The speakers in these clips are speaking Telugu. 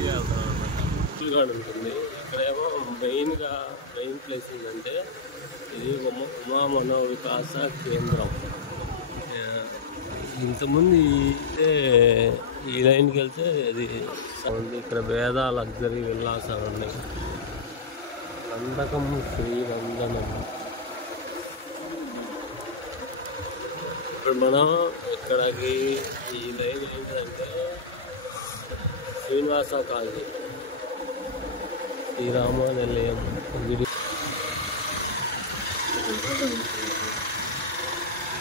స్ట్రైట్గా వెళ్తాం అనమాట. ఫుల్గా ఉంటుంది. ఇక్కడేమో మెయిన్ ప్లేస్ ఏంటంటే ఇది ఉమా మనోవికాస కేంద్రం. ఇంతకుముందు ఈ లైన్కి వెళ్తే అది ఉంది. ఇక్కడ వేద లగ్జరీ విల్లాస్ అని ఉన్నాయి. నందకం శ్రీవందనం. ఇప్పుడు మనం ఇక్కడికి ఈ లైన్ ఏంటంటే శ్రీనివాస కాలనీ, శ్రీరామ నిలయం గుడి.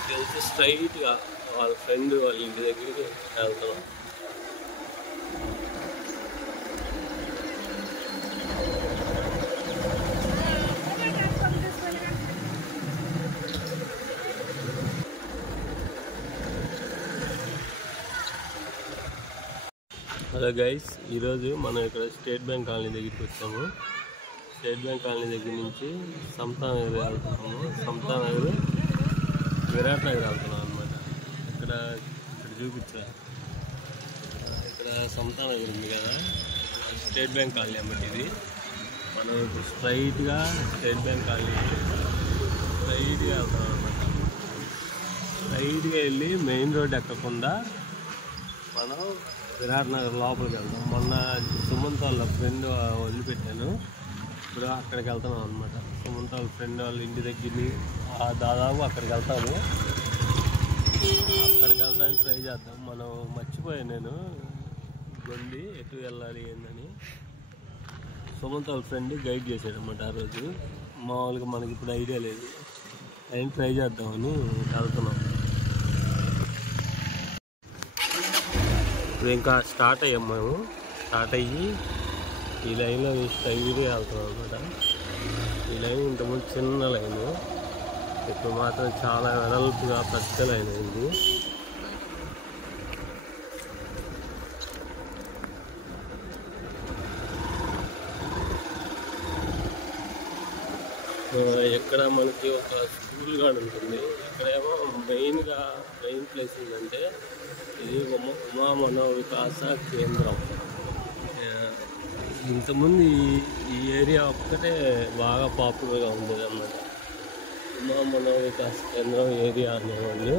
వెళ్తే స్ట్రైట్గా వాళ్ళ ఫ్రెండ్ వాళ్ళ ఇంటి దగ్గరికి వెళ్తున్నాం. హలో గైస్, ఈరోజు మనం ఇక్కడ స్టేట్ బ్యాంక్ కాలనీ దగ్గరికి వచ్చాము. స్టేట్ బ్యాంక్ కాలనీ దగ్గర నుంచి సమతా నగర్ వెళ్తున్నాము. సమతా నగర్ విరాట్ నగర్ వెళ్తున్నాం అనమాట. ఇక్కడ చూపించారు. ఇక్కడ సమతా నగర్ ఉంది కదా, స్టేట్ బ్యాంక్ కాలనీ అన్నమాట. ఇది మనం ఇప్పుడు స్ట్రైట్గా స్టేట్ బ్యాంక్ కాలనీ స్ట్రైట్గా వెళ్తాం అనమాట. స్ట్రైట్గా వెళ్ళి మెయిన్ రోడ్ ఎక్కకుండా మనం విరాట్ నగర్ లోపలికి వెళ్తాం. మొన్న సుమంత్ వాళ్ళ ఫ్రెండ్ వదిలిపెట్టాను, ఇప్పుడు అక్కడికి వెళ్తున్నాం అనమాట. సుమంత్ వాళ్ళ ఫ్రెండ్ వాళ్ళ ఇంటి దగ్గర దాదాపు అక్కడికి వెళ్తాము. అక్కడికి వెళ్ళడానికి ట్రై చేద్దాం. మనం మర్చిపోయాను నేను గొండి ఎటు వెళ్ళాలి ఏందని. సుమంత్ వాళ్ళ ఫ్రెండ్ గైడ్ చేశాడు అనమాట ఆ రోజు. మామూలుగా మనకి ఇప్పుడు ఐడియా లేదు, అయినా ట్రై చేద్దామని వెళ్తున్నాం. ఇప్పుడు ఇంకా స్టార్ట్ అయ్యాం. మేము స్టార్ట్ అయ్యి ఈ లైన్లో స్ట్రైట్గా వెళ్తున్నాం అనమాట. ఈ లైన్ ఇంతకుముందు చిన్న లైను, ఇప్పుడు మాత్రం చాలా వెడల్పుగా పెద్ద లైన్ అయింది. ఇక్కడ మనకి ఒక స్కూల్ గార్డ్ ఉంటుంది. ఇక్కడేమో మెయిన్ ప్లేస్ ఏంటంటే ఇది ఉమా మనోవికాస కేంద్రం. ఇంతకుముందు ఈ ఏరియా ఒక్కటే బాగా పాపులర్గా ఉండేది అన్నమాట. ఉమా మనోవికాస కేంద్రం ఏరియా అనేవాళ్ళు.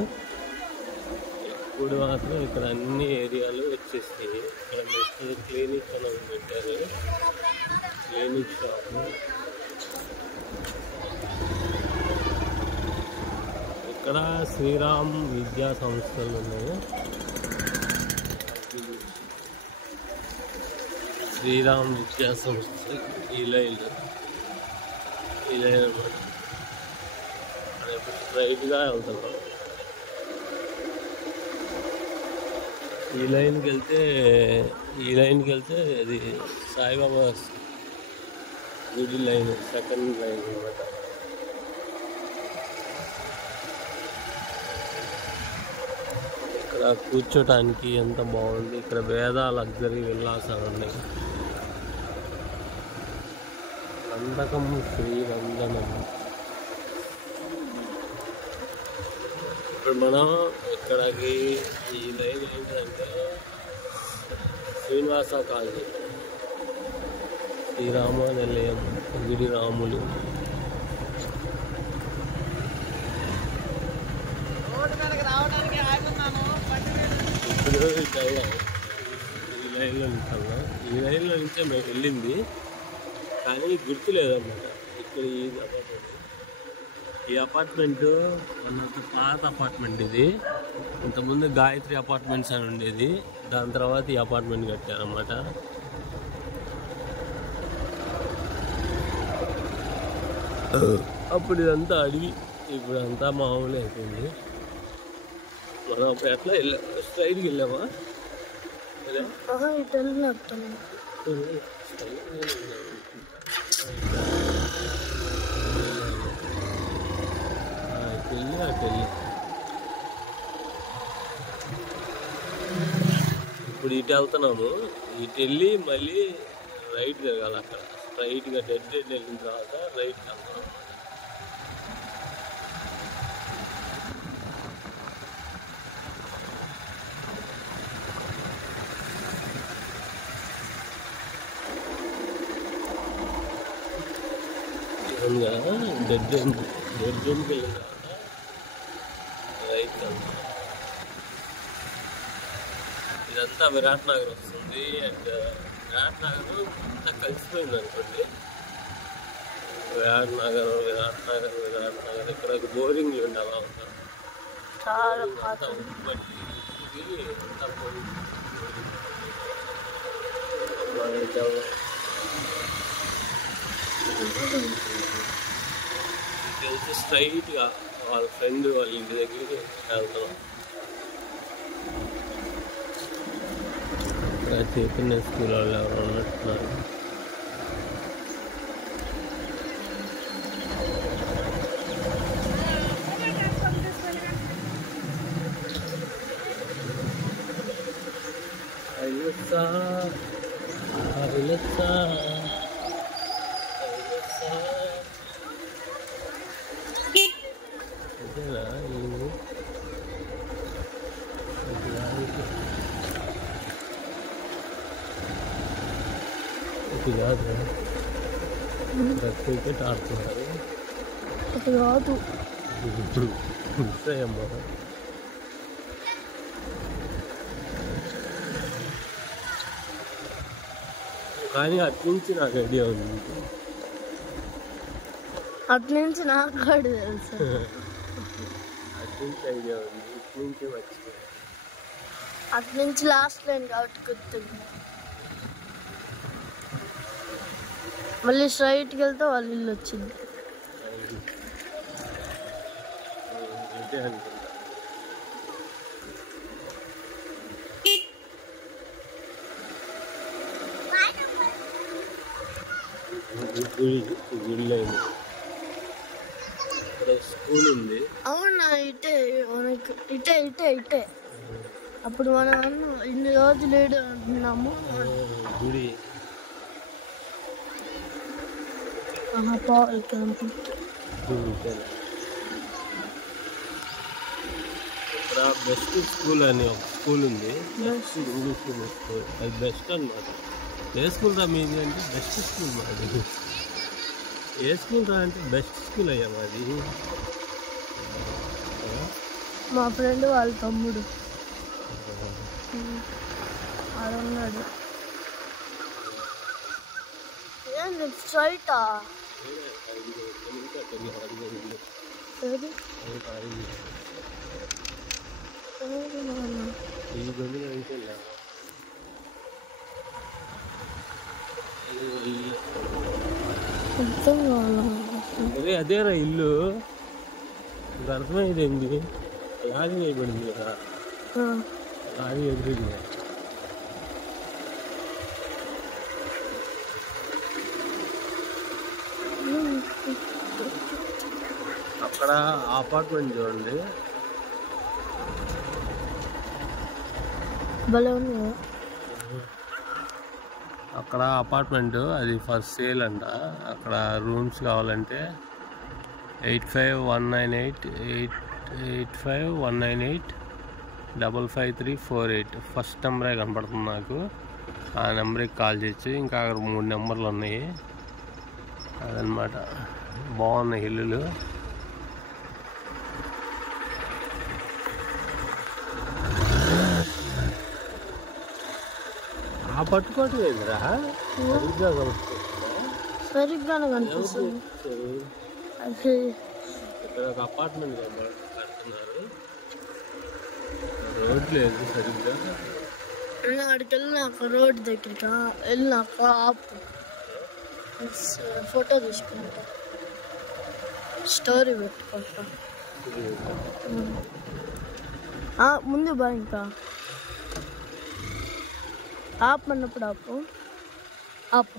ఇప్పుడు మాత్రం ఇక్కడ అన్ని ఏరియాలు వచ్చేసాయి. ఇక్కడ నెక్స్ట్ క్లినిక్ అని పెట్టారు, క్లినిక్ షాపు. ఇక్కడ శ్రీరామ్ విద్యా సంస్థలు ఉన్నాయి. శ్రీరామ్ విద్యా సంస్థ ఈ లైన్ అనమాట. స్ట్రైట్గా వెళ్తున్నాం. ఈ లైన్కి వెళ్తే అది సాయిబాబా గుడి లైన్, సెకండ్ లైన్ అనమాట. ఇక్కడ కూర్చోటానికి ఎంత బాగుంది. ఇక్కడ వేద లగ్జరీ విల్లాస్ అని ఉన్నాయి. నందకం శ్రీవందనం. ఇప్పుడు మనం ఇక్కడికి ఈ లైన్ ఏంటంటే శ్రీనివాస కాలనీ, శ్రీరామ నిలయం గుడి రాములు. ఈ లైన్లో నుంచే మేము వెళ్ళింది, కానీ గుర్తు లేదన్నమాట. ఇక్కడ ఈ అపార్ట్మెంట్ అన్నట్టు పాత అపార్ట్మెంట్. ఇది ఇంతకుముందు గాయత్రి అపార్ట్మెంట్స్ అని ఉండేది, దాని తర్వాత ఈ అపార్ట్మెంట్ కట్టారన్నమాట. అప్పుడు ఇదంతా అడవి, ఇప్పుడు అంతా మామూలు అయిపోయింది. మనం అప్పుడు ఎట్లా స్ట్రైట్కి వెళ్ళామా? ఇప్పుడు ఇటు వెళ్తున్నాము. ఇటు వెళ్ళి మళ్ళీ రైట్ తిరగాలి. అక్కడ స్ట్రైట్గా డెడ్ వెళ్ళిన తర్వాత రైట్కి వెళ్తాం. చెప్పానుగా డెడ్ జోన్కి వెళ్ళిన రైట్ వెళ్తాం. ఇదంతా విరాట్ నగర్ వస్తుంది. అండ్ విరాట్ నగర్ అంతా కలిసిపోయింది అనుకోండి. విరాట్ నగర్ ఇక్కడ బోరింగ్ ఉండి అలా ఉంటాం. తెలిసి స్ట్రైట్గా వాళ్ళ ఫ్రెండ్ వాళ్ళ ఇంటి దగ్గరికి వెళ్తున్నాం. చైతన్య స్కూల్ వాళ్ళు ఎవరు ఉన్నట్టున్నారు. ఇది కాదు క్రికెట్ ఆడుతున్నారు. అది కాదు ఇప్పుడు అమ్మా. కానీ అటు నుంచి నాకు ఐడియా ఉంది. అటు నుంచి నాకు కూడా తెలుసు. అటు నుంచి ఐడియా ఉంది, ఇటు నుంచి మర్చిపోయి. అటు నుంచి లాస్ట్ లైన్ కాబట్టి గుర్తుంది. మళ్ళీ స్ట్రైట్కి వెళ్తే వాళ్ళ ఇల్లు వచ్చింది. స్కూల్ ఉంది. అవునా? ఇటే మనకి ఇటే అప్పుడు మనం ఇన్ని రోజులు లేడు అంటున్నాము. గుడి పవర్ క్యాంప్. ఇక్కడ బెస్ట్ స్కూల్ అని ఒక స్కూల్ ఉంది. బెస్ట్ ఇంగ్లీష్ స్కూల్, అది బెస్ట్ అన్నమాట. ఏ స్కూల్ రా మీది అంటే బెస్ట్ స్కూల్ మాది. ఏ స్కూల్ రా అంటే బెస్ట్ స్కూల్ అయ్యా మాది. మా ఫ్రెండ్ వాళ్ళ తమ్ముడు ఆడున్నాడు. ఏంటి స్ట్రైటా? అదేరా ఇల్లు. ఇంకా అర్థమైంది. లారీ అయిపోయింది కదా, లారీ ఎదురుంది. అక్కడ అపార్ట్మెంట్ చూడండి, భలే ఉంది. అక్కడ అపార్ట్మెంట్ అది ఫర్ సేల్ అంట. అక్కడ రూమ్స్ కావాలంటే 85198519855348 ఫస్ట్ నెంబరే కనపడుతుంది నాకు. ఆ నెంబర్కి కాల్ చేయొచ్చు. ఇంకా అక్కడ 3 నెంబర్లు ఉన్నాయి. అదనమాట. బాగున్నాయి ఇల్లులు. ఆ పట్టుకోవటం ఏందిరా? సరిగ్గానే కనిపిస్తుంది. ఇక్కడ ఒక అపార్ట్మెంట్ కడుతున్నారు. రోడ్ లేదు సరిగ్గా. అక్కడికి వెళ్ళినాక రోడ్ దగ్గరికి వెళ్ళినాక ఆపు, ఫోటో తీసుకుంటా, స్టోరీ పెట్టుకుంటా. ముందు బా, ఇంకా ఆపన్నప్పుడు ఆపు.